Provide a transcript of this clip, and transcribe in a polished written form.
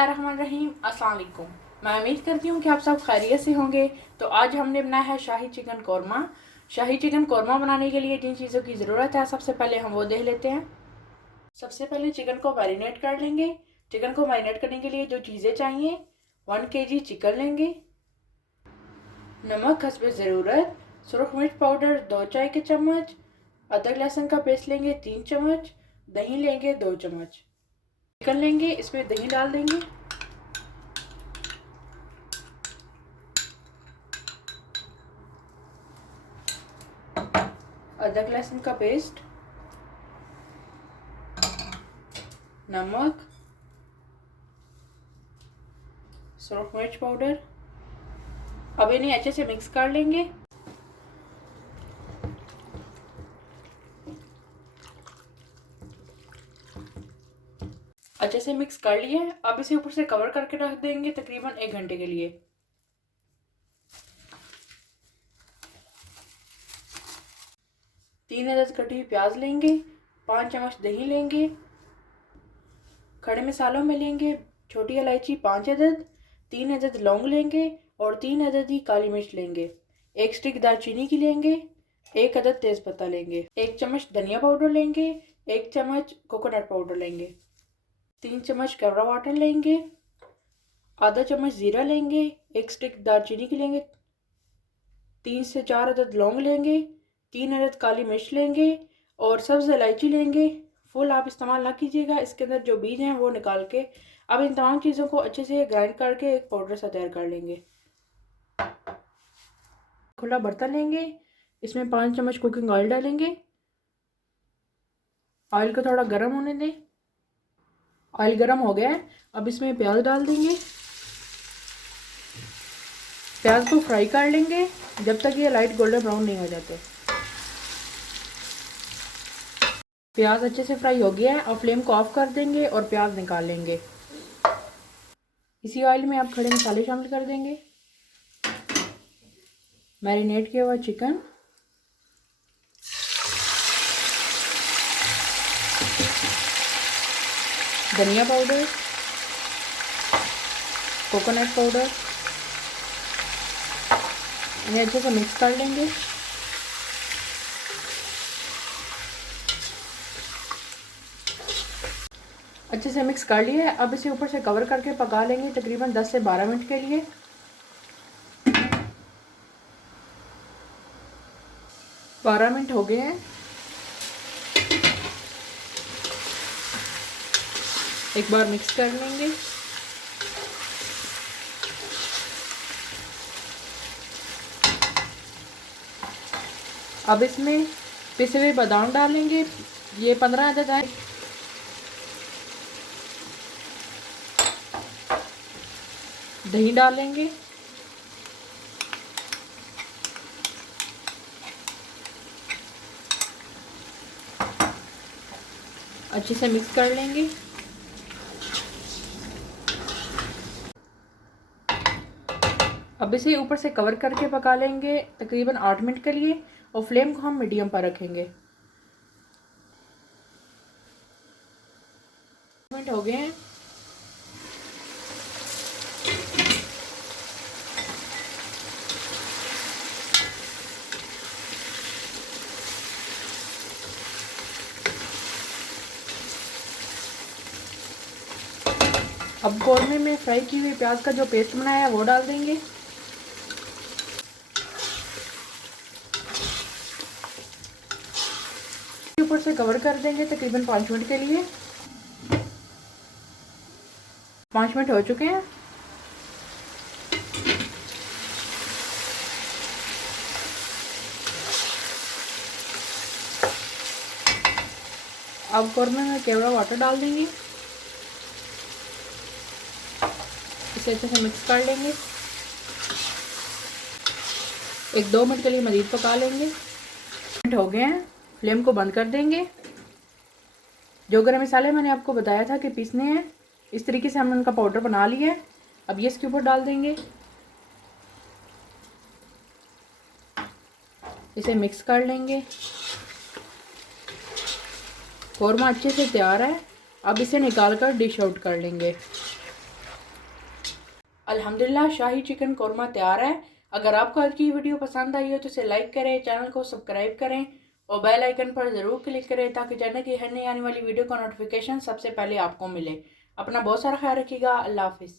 बिस्मिल्लाहिर्रहमानिर्रहीम। अस्सलाम वालेकुम। मैं उम्मीद करती हूँ कि आप सब खैरियत से होंगे। तो आज हमने बनाया है शाही चिकन कौरमा। शाही चिकन कौरमा बनाने के लिए जिन चीज़ों की ज़रूरत है सबसे पहले हम वो देख लेते हैं। सबसे पहले चिकन को मैरिनेट कर लेंगे। चिकन को मैरिनेट करने के लिए जो चीज़ें चाहिए, 1 kg चिकन लेंगे, नमक हस्बे ज़रूरत, सुरख मिर्च पाउडर 2 चाय के चम्मच, अदरक लहसुन का पेस्ट लेंगे 3 चम्मच, दही लेंगे 2 चम्मच। चिकन लेंगे, इसमें दही डाल देंगे, अदरक लहसुन का पेस्ट, नमक, सुरख मिर्च पाउडर। अब इन्हें अच्छे से मिक्स कर लेंगे। अच्छे से मिक्स कर लिए। अब इसे ऊपर से कवर करके रख देंगे तकरीबन 1 घंटे के लिए। तीन अदद कटी हुई प्याज लेंगे, 5 चम्मच दही लेंगे, खड़े मसालों में लेंगे छोटी इलायची 5 अदद, 3 अदद लौंग लेंगे और 3 अदद ही काली मिर्च लेंगे, 1 स्टिक दालचीनी की लेंगे, 1 अदद तेज़पत्ता लेंगे, 1 चम्मच धनिया पाउडर लेंगे, 1 चम्मच कोकोनट पाउडर लेंगे, 3 चम्मच केवड़ा वाटर लेंगे, आधा चम्मच ज़ीरा लेंगे, 1 स्टिक दालचीनी की लेंगे, 3 से 4 अदद लौंग लेंगे, 3 अदद काली मिर्च लेंगे और सब्ज़ इलायची लेंगे। फुल आप इस्तेमाल ना कीजिएगा, इसके अंदर जो बीज हैं वो निकाल के। अब इन तमाम चीज़ों को अच्छे से ग्राइंड करके एक पाउडर सा तैयार कर लेंगे। खुला बर्तन लेंगे, इसमें 5 चम्मच कुकिंग ऑयल डालेंगे। ऑयल को थोड़ा गर्म होने दें। ऑयल गर्म हो गया है, अब इसमें प्याज डाल देंगे। प्याज को फ्राई कर लेंगे जब तक ये लाइट गोल्डन ब्राउन नहीं हो जाते। प्याज अच्छे से फ्राई हो गया है और फ्लेम को ऑफ कर देंगे और प्याज निकाल लेंगे। इसी ऑयल में आप खड़े मसाले शामिल कर देंगे, मैरिनेट किया हुआ चिकन, धनिया पाउडर, कोकोनट पाउडर, इन्हें अच्छे से मिक्स कर लेंगे। अच्छे से मिक्स कर लिए। अब इसे ऊपर से कवर करके पका लेंगे तकरीबन 10 से 12 मिनट के लिए। 12 मिनट हो गए हैं। एक बार मिक्स कर लेंगे। अब इसमें पिसे हुए बादाम डालेंगे, ये 15 अदद है। दही डालेंगे, अच्छे से मिक्स कर लेंगे। अब इसे ऊपर से कवर करके पका लेंगे तकरीबन 8 मिनट के लिए और फ्लेम को हम मीडियम पर रखेंगे। मिनट हो गए हैं। अब कौरमे में फ्राई की हुई प्याज का जो पेस्ट बनाया है वो डाल देंगे। ऊपर से कवर कर देंगे तकरीबन 5 मिनट के लिए। 5 मिनट हो चुके हैं। अब कौरमे में केवड़ा वाटर डाल देंगे, इसे अच्छे से मिक्स कर लेंगे। 1-2 मिनट के लिए मज़ीद पका लेंगे। मिनट हो गए हैं, फ्लेम को बंद कर देंगे। जो गरम मसाले मैंने आपको बताया था कि पीसने हैं, इस तरीके से हमने उनका पाउडर बना लिया है। अब ये इसके ऊपर डाल देंगे, इसे मिक्स कर लेंगे। कौरमा अच्छे से तैयार है। अब इसे निकाल कर डिश आउट कर लेंगे। अल्हम्दुलिल्लाह शाही चिकन कौरमा तैयार है। अगर आपको आज की वीडियो पसंद आई हो तो इसे लाइक करें, चैनल को सब्सक्राइब करें और बेल आइकन पर ज़रूर क्लिक करें ताकि चैनल की हर नई आने वाली वीडियो का नोटिफिकेशन सबसे पहले आपको मिले। अपना बहुत सारा ख्याल रखिएगा। अल्लाह हाफिज़।